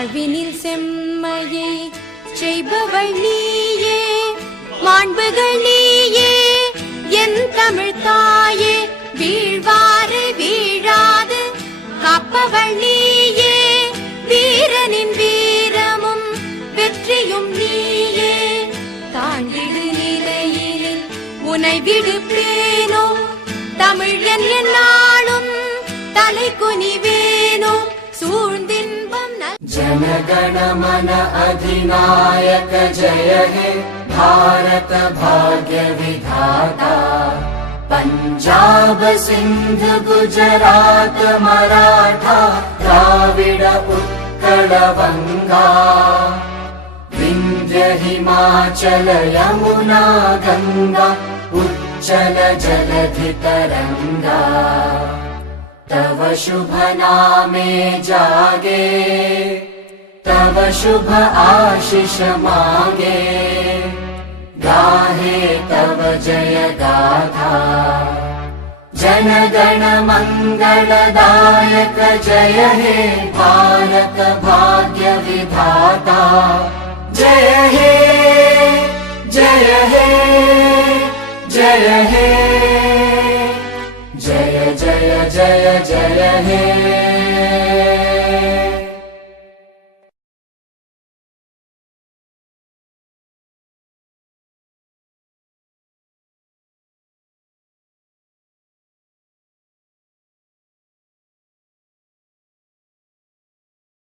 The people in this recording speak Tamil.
வாழ்வினில் செம்மையை செய்பவள் நீயே, மாண்புகள் நீயே என் தமிழ் தாயே. வீழ்வாறு வீழாது காப்பவள் நீயே, வீரனின் வீரமும் வெற்றியும் நீயே. தாண்டிடு நிலையினில் உனை விடுப்பேனோ, தமிழ் என் நாளும் தலை குனிவேனோ. சூழ்ந்தின்பம் जनगण मन अधिनायक जय हे भारत भाग्य विधाता। पंजाब सिंध गुजरात मराठा द्राविड उत्कल बंगा, विंध्य हिमाचल यमुना गंगा उच्चल जलधि तरंगा। तव शुभ नामे जागे, तव शुभ आशीष मांगे, गाहे तव जय गाथा। जनगण मंगलदायक जय हे भारत भाग्य विधाता। जय हे जय हे जय हे, जय जय जय जय हे।